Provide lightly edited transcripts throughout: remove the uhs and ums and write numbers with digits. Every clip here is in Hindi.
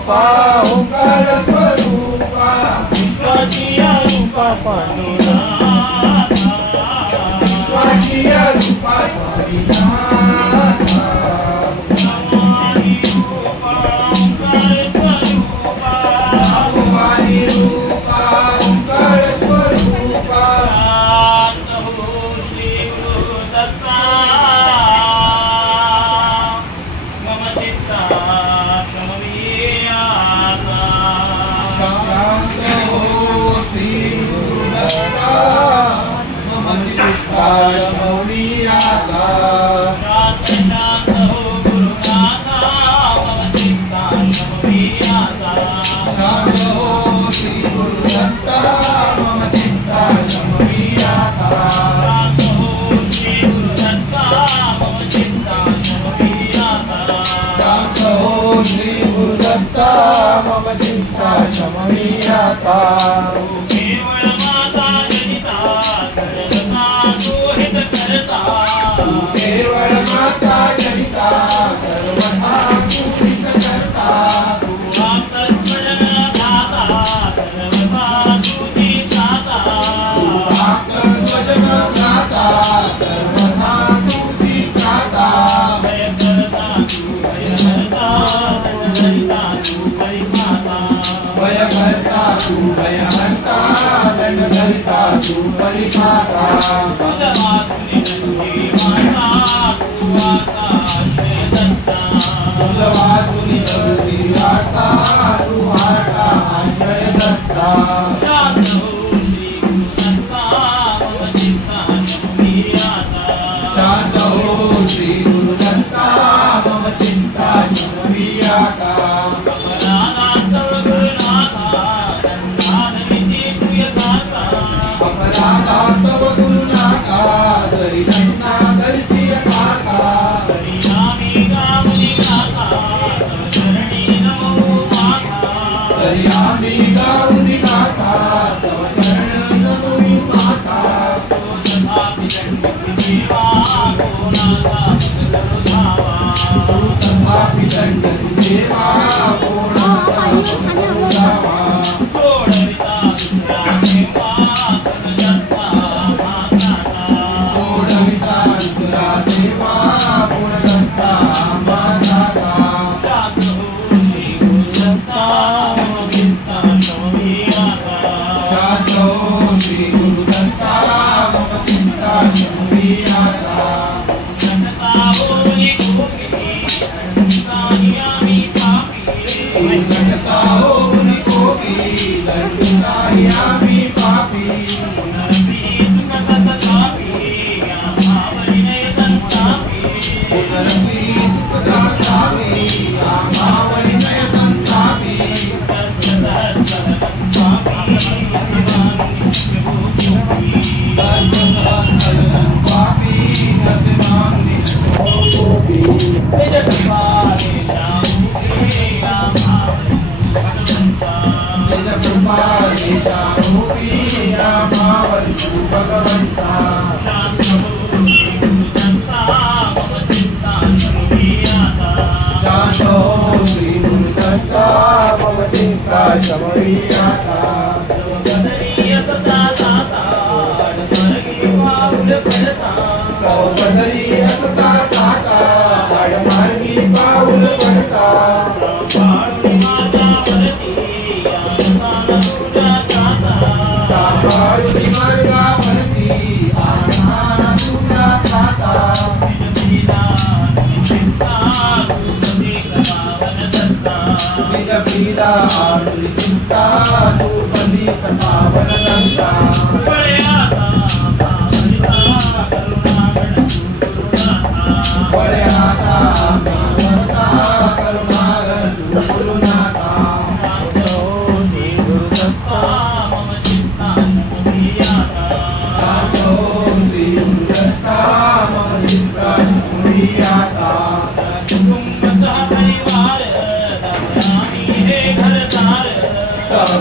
रूपा ओंकार स्वरूपा विश्वाचिया रूपा पांडुरंग विश्वाचिया रूपा स्वामीनाथ भगवानी रूपा ओंकार स्वरूपा श्री गुरु दत्ता मम चित्ता मम चिंता शमनीयाता केवल माता जनिता करता तू हित करता केवल माता जनिता सर्वथा तू हित करता तू आत्मस्मरण दाता सर्वथा तुझी दाता तू आत्मस्मरण दाता सर्वथा तुझी दाता भय करता तू भय हरता भयहर्ता तू भयहर्ता दंडहर्ता तू परिपाता कुलवासुनि नंदी वार्ता तू वार्ता आश्रय दत्ता शांत हो श्री गुरु दत्ता मम चित्ता शमनीयाता शांत हो श्री गुरु दत्ता मम चिंता शमनीयाता तव गुरुनाथा दरी दन्ना दर्शिय काका दरियामी गावनी काका तव चरणी नमो माता दरियामी गावनी काका तव चरण नमो माता तो तथापि दंडति देवा को नाथा गुरु धावा तो तथापि दंडति देवा को नाथा गुरु धावा छोड़विता देवा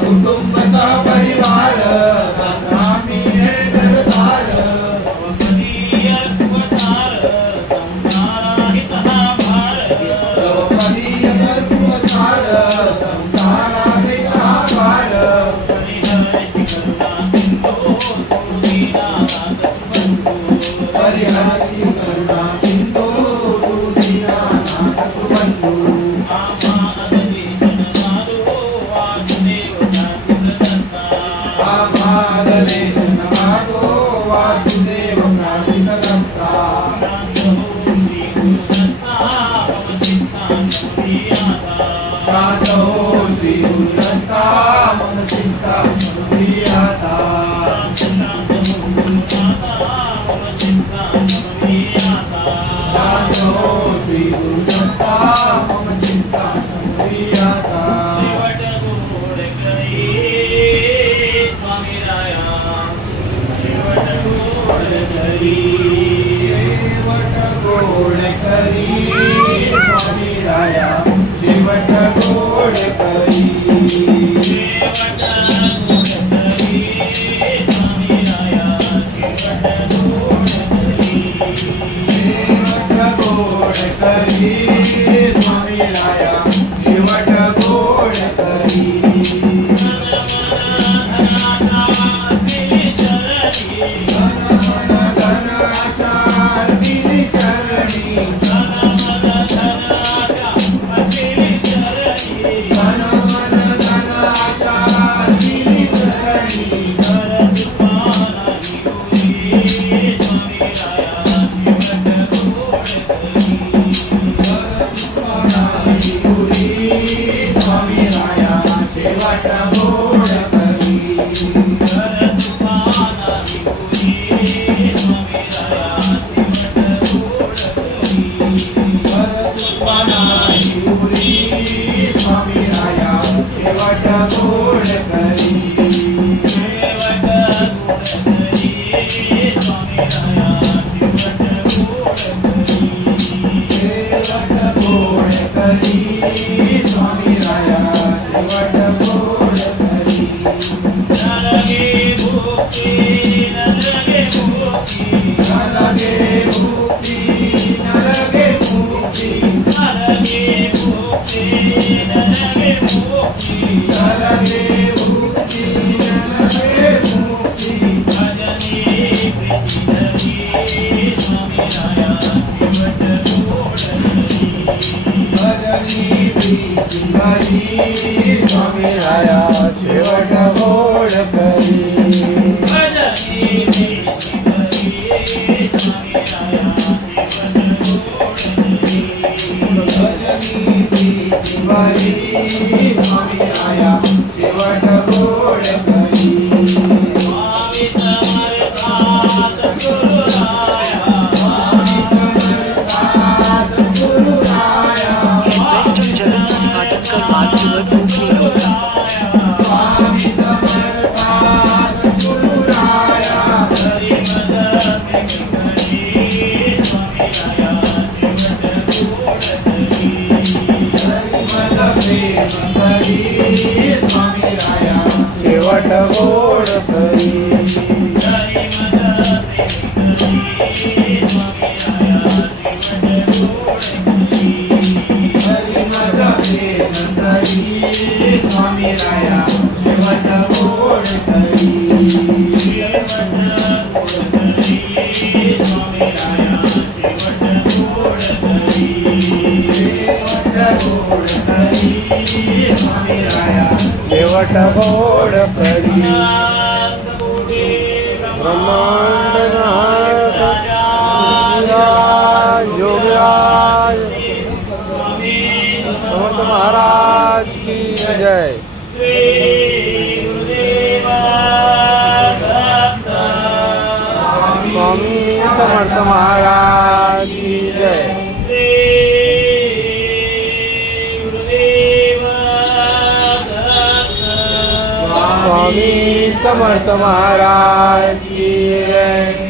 कुटुंब सह परिवार श्री गुरुदत्ता मम चिंता आता शेवट गोड करी स्वामी राया शेवट गोड करी शेवट गोड करी स्वामी राया शेवट गोड करी शेवट गोड करी स्वामी राया शेवट गोड करी शेवट गोड करी स्वामी राया शेवट गोड करी स्वामी राया शेवट गोड करी स्वामी राया शेवट गोड करी Western Jagannath Bhattankar Marg toward Hooghly Road. स्वामी राया शेवट गोड करी स्वामी राया शेवट गोड करी स्वामी राया शेवट गोड करी स्वामी राया शेवट गोड करी ब्रह्मांड योगराज समर्थ महाराज की जय। स्वामी समर्थ महाराज की जय। स्वामी समर्थ महाराज की जय।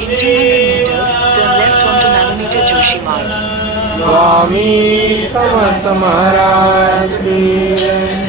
In 200 meters, turn left onto nanometer Joshi Marg. Swami Samarth Maharaj की जय।